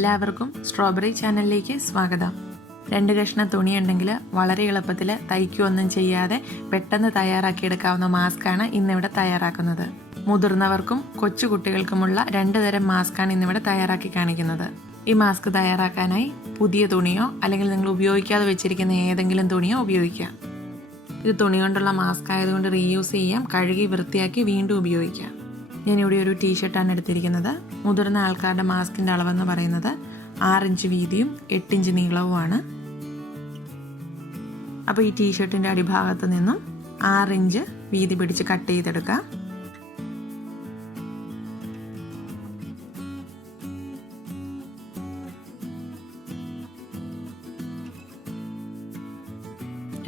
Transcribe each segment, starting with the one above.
എല്ലാവർക്കും സ്ട്രോബെറി ചാനലിലേക്ക് സ്വാഗതം. 2 കഷ്ണം തുണിയുണ്ടെങ്കിൽ വളരെ എളുപ്പത്തിൽ തയ്ക്കുകയൊന്നും ചെയ്യാതെ പെട്ടെന്ന് തയ്യാറാക്കിയെടുക്കാവുന്ന മാസ്കാണ് ഇന്നിവിടെ തയ്യാറാക്കുന്നത്. മുതിർന്നവർക്കും കൊച്ചുകുട്ടികൾക്കുമുള്ള 2 തരം മാസ്കാണ് ഇന്നിവിടെ തയ്യാറാക്കി കാണിക്കുന്നത്. ഈ മാസ്ക് തയ്യാറാക്കാനായി പുതിയ തുണിയോ അല്ലെങ്കിൽ നിങ്ങൾ ഉപയോഗിക്കാതെ വെച്ചിരിക്കുന്ന ഏതെങ്കിലും തുണിയോ ഉപയോഗിക്കാം. ഇത് തുണി കൊണ്ടുള്ള മാസ്ക് ആയതുകൊണ്ട് റീയൂസ് ചെയ്യാം, കഴുകി വൃത്തിയാക്കി വീണ്ടും ഉപയോഗിക്കാം. ഞാനിവിടെ ഒരു ടീഷർട്ടാണ് എടുത്തിരിക്കുന്നത്. മുതിർന്ന ആൾക്കാരുടെ മാസ്കിൻ്റെ അളവെന്ന് പറയുന്നത് 6 ഇഞ്ച് വീതിയും 8 ഇഞ്ച് നീളവുമാണ്. അപ്പോൾ ഈ ടീഷർട്ടിൻ്റെ അടിഭാഗത്ത് നിന്നും 6 ഇഞ്ച് വീതി പിടിച്ച് കട്ട് ചെയ്തെടുക്കാം.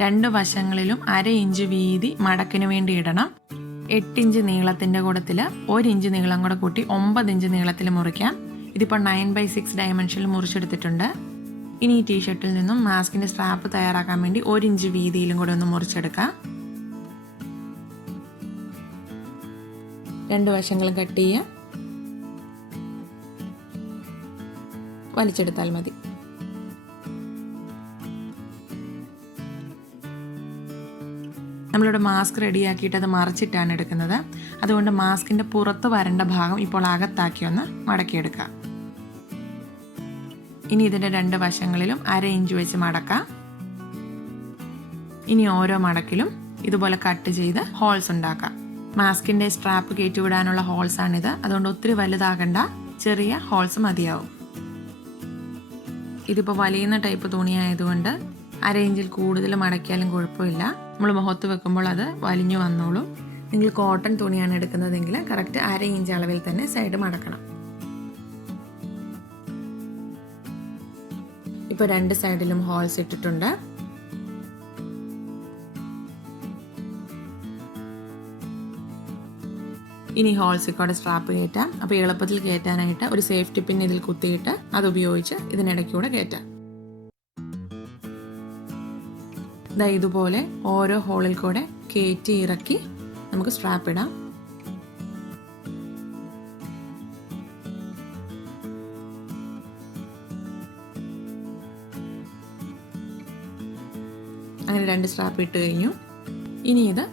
രണ്ട് വശങ്ങളിലും 1/2 ഇഞ്ച് വീതി മടക്കിന് വേണ്ടി ഇടണം. 8 ഇഞ്ച് നീളത്തിൻ്റെ കൂടത്തിൽ 1 ഇഞ്ച് നീളം കൂടെ കൂട്ടി 9 ഇഞ്ച് നീളത്തിൽ മുറിക്കാം. ഇതിപ്പോൾ 9/6 ഡയമെൻഷനിൽ മുറിച്ചെടുത്തിട്ടുണ്ട്. ഇനി ഈ ടീഷർട്ടിൽ നിന്നും മാസ്കിൻ്റെ സ്ട്രാപ്പ് തയ്യാറാക്കാൻ വേണ്ടി 1 ഇഞ്ച് വീതിയിലും കൂടെ ഒന്ന് മുറിച്ചെടുക്കാം. 2 വശങ്ങളും കട്ട് ചെയ്യാം. വലിച്ചെടുത്താൽ മതി. നമ്മളിവിടെ മാസ്ക് റെഡിയാക്കിയിട്ട് അത് മറിച്ചിട്ടാണ് എടുക്കുന്നത്. അതുകൊണ്ട് മാസ്കിൻ്റെ പുറത്ത് വരേണ്ട ഭാഗം ഇപ്പോൾ അകത്താക്കി ഒന്ന് മടക്കിയെടുക്കാം. ഇനി ഇതിൻ്റെ 2 വശങ്ങളിലും 1/2 ഇഞ്ച് വെച്ച് മടക്കാം. ഇനി ഓരോ മടക്കിലും ഇതുപോലെ കട്ട് ചെയ്ത് ഹോൾസ് ഉണ്ടാക്കാം. മാസ്കിൻ്റെ സ്ട്രാപ്പ് കയറ്റിവിടാനുള്ള ഹോൾസാണിത്. അതുകൊണ്ട് ഒത്തിരി വലുതാകണ്ട, ചെറിയ ഹോൾസ് മതിയാവും. ഇതിപ്പോൾ വലിയുന്ന ടൈപ്പ് തുണിയായതുകൊണ്ട് 1/2 ഇഞ്ചിൽ കൂടുതൽ മടക്കിയാലും കുഴപ്പമില്ല. നമ്മൾ മുഖത്ത് വെക്കുമ്പോൾ അത് വലിഞ്ഞു വന്നോളും. നിങ്ങൾ കോട്ടൺ തുണിയാണ് എടുക്കുന്നതെങ്കിൽ കറക്റ്റ് 1/2 ഇഞ്ച് അളവിൽ തന്നെ സൈഡ് മടക്കണം. ഇപ്പോൾ 2 സൈഡിലും ഹോൾസ് ഇട്ടിട്ടുണ്ട്. ഇനി ഹോൾസിൽ കൂടെ സ്ട്രാപ്പ് കയറ്റാം. അപ്പോൾ എളുപ്പത്തിൽ കയറ്റാനായിട്ട് ഒരു സേഫ്റ്റി പിൻ ഇതിൽ കുത്തിയിട്ട് അത് ഉപയോഗിച്ച് ഇതിനിടയ്ക്കൂടെ കയറ്റാം. ഇതുപോലെ ഓരോ ഹോളിൽ കൂടെ കയറ്റി ഇറക്കി നമുക്ക് സ്ട്രാപ്പ് ഇടാം. അങ്ങനെ 2 സ്ട്രാപ്പ് ഇട്ട് കഴിഞ്ഞു. ഇനി ഇത്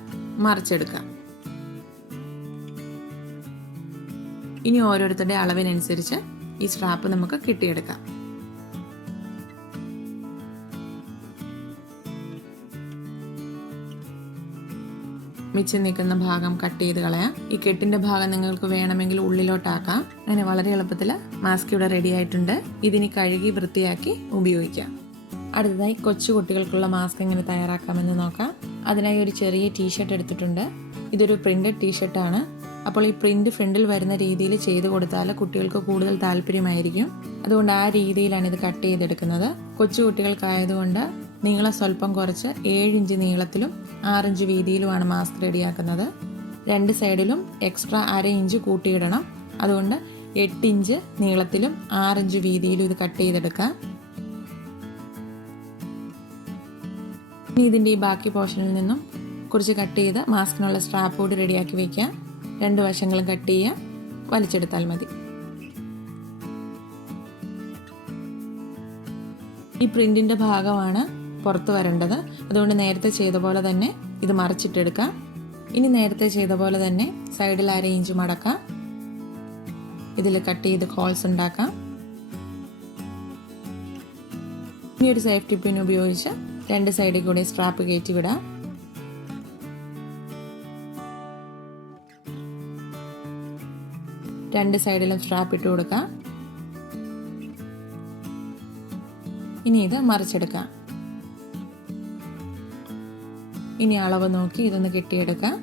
മറിച്ചെടുക്കാം. ഇനി ഓരോരുത്തരുടെ അളവിനനുസരിച്ച് ഈ സ്ട്രാപ്പ് നമുക്ക് കിട്ടിയെടുക്കാം. മിച്ചം നിൽക്കുന്ന ഭാഗം കട്ട് ചെയ്ത് കളയാം. ഈ കെട്ടിൻ്റെ ഭാഗം നിങ്ങൾക്ക് വേണമെങ്കിൽ ഉള്ളിലോട്ടാക്കാം. അങ്ങനെ വളരെ എളുപ്പത്തിൽ മാസ്ക് ഇവിടെ റെഡി ആയിട്ടുണ്ട്. ഇതിനി കഴുകി വൃത്തിയാക്കി ഉപയോഗിക്കാം. അടുത്തതായി കൊച്ചു കുട്ടികൾക്കുള്ള മാസ്ക് എങ്ങനെ തയ്യാറാക്കാമെന്ന് നോക്കാം. അതിനായി ഒരു ചെറിയ ടീഷർട്ട് എടുത്തിട്ടുണ്ട്. ഇതൊരു പ്രിന്റഡ് ടീഷർട്ടാണ്. അപ്പോൾ ഈ പ്രിന്റ് ഫ്രണ്ടിൽ വരുന്ന രീതിയിൽ ചെയ്ത് കൊടുത്താൽ കുട്ടികൾക്ക് കൂടുതൽ താല്പര്യമായിരിക്കും. അതുകൊണ്ട് ആ രീതിയിലാണ് ഇത് കട്ട് ചെയ്തെടുക്കുന്നത്. കൊച്ചു കുട്ടികൾക്കായതുകൊണ്ട് നീളം സ്വല്പം കുറച്ച് 7 ഇഞ്ച് നീളത്തിലും 6 ഇഞ്ച് വീതിയിലുമാണ് മാസ്ക് റെഡിയാക്കുന്നത്. 2 സൈഡിലും എക്സ്ട്രാ 1/2 ഇഞ്ച് കൂട്ടിയിടണം. അതുകൊണ്ട് 8 ഇഞ്ച് നീളത്തിലും 6 ഇഞ്ച് വീതിയിലും ഇത് കട്ട് ചെയ്തെടുക്കാം. ഇനി ഇതിൻ്റെ ഈ ബാക്കി പോർഷനിൽ നിന്നും കുറച്ച് കട്ട് ചെയ്ത് മാസ്കിനുള്ള സ്ട്രാപ്പ് കൂടി റെഡിയാക്കി വയ്ക്കാം. 2 വശങ്ങളും കട്ട് ചെയ്യാം. വലിച്ചെടുത്താൽ മതി. ഈ പ്രിന്റിൻ്റെ ഭാഗമാണ് പുറത്ത് വരേണ്ടത്. അതുകൊണ്ട് നേരത്തെ ചെയ്ത പോലെ തന്നെ ഇത് മറിച്ചിട്ടെടുക്കാം. ഇനി നേരത്തെ ചെയ്ത പോലെ തന്നെ സൈഡിൽ 1/2 ഇഞ്ച് മടക്കാം. ഇതിൽ കട്ട് ചെയ്ത് ഹോൾസ് ഉണ്ടാക്കാം. ഇനി ഒരു സേഫ്റ്റി പിൻ ഉപയോഗിച്ച് 2 സൈഡിൽ കൂടി സ്ട്രാപ്പ് കയറ്റി വിടാം. രണ്ട് സൈഡിലും സ്ട്രാപ്പ് ഇട്ട് കൊടുക്കാം. ഇനി ഇത് മറിച്ചെടുക്കാം. ഇനി അളവ് നോക്കി ഇതൊന്ന് കെട്ടിയെടുക്കാം.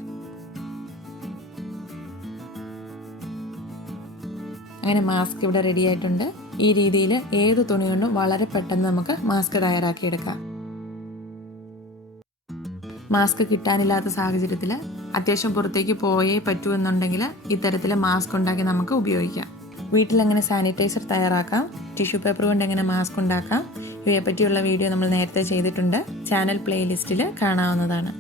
അങ്ങനെ മാസ്ക് ഇവിടെ റെഡി ആയിട്ടുണ്ട്. ഈ രീതിയിൽ ഏത് തുണി കൊണ്ടും വളരെ പെട്ടെന്ന് നമുക്ക് മാസ്ക് തയ്യാറാക്കിയെടുക്കാം. മാസ്ക് കിട്ടാനില്ലാത്ത സാഹചര്യത്തിൽ അത്യാവശ്യം പുറത്തേക്ക് പോയേ പറ്റൂ എന്നുണ്ടെങ്കിൽ ഇത്തരത്തിൽ മാസ്ക് ഉണ്ടാക്കി നമുക്ക് ഉപയോഗിക്കാം. വീട്ടിലെങ്ങനെ സാനിറ്റൈസർ തയ്യാറാക്കാം, ടിഷ്യൂ പേപ്പർ കൊണ്ട് എങ്ങനെ മാസ്ക് ഉണ്ടാക്കാം, ഇവയെ പറ്റിയുള്ള വീഡിയോ നമ്മൾ നേരത്തെ ചെയ്തിട്ടുണ്ട്. ചാനൽ പ്ലേലിസ്റ്റിൽ കാണാവുന്നതാണ്.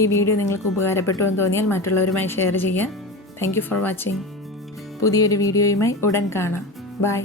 ഈ വീഡിയോ നിങ്ങൾക്ക് ഉപകാരപ്പെട്ടു എന്ന് തോന്നിയാൽ മറ്റുള്ളവരുമായി ഷെയർ ചെയ്യുക. Thank you for watching. പുതിയൊരു വീഡിയോയുമായി ഉടൻ കാണാം. ബൈ.